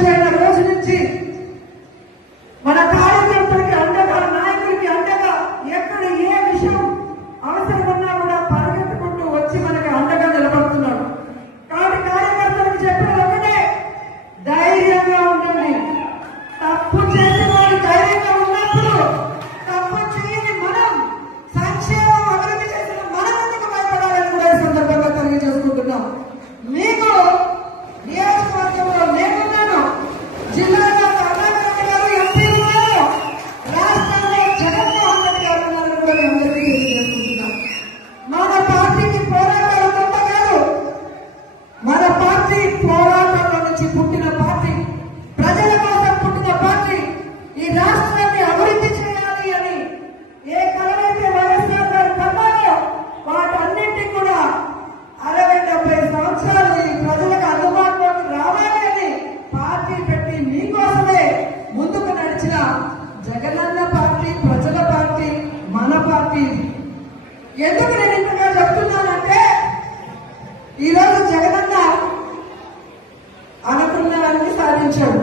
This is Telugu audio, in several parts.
que era longe de ti, ఎందుకు నేను ఇప్పుడు చెప్తున్నానంటే ఈరోజు జగనన్న అనుకున్నవన్నీ సాధించాడు.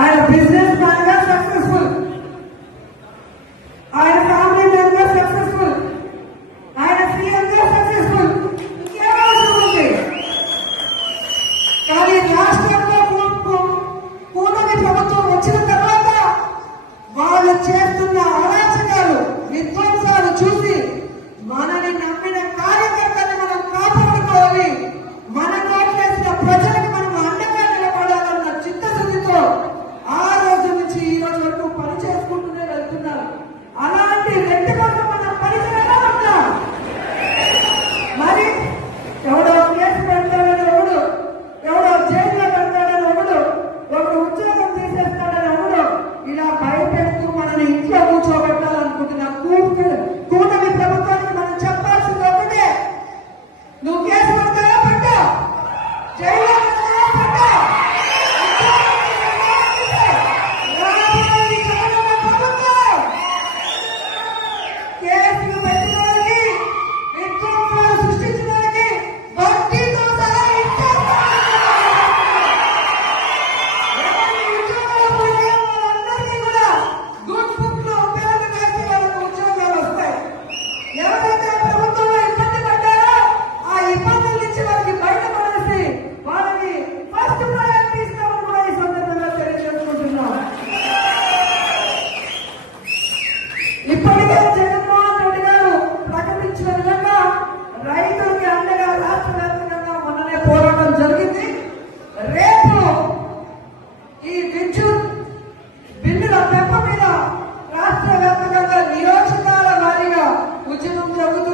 ఆయన బిజినెస్ మ్యాన్గా సక్సెస్ఫుల్. రాష్ట్ర వ్యాపకంగా నియోజకాల వారీగా ఉద్యమం జరుగుతుంది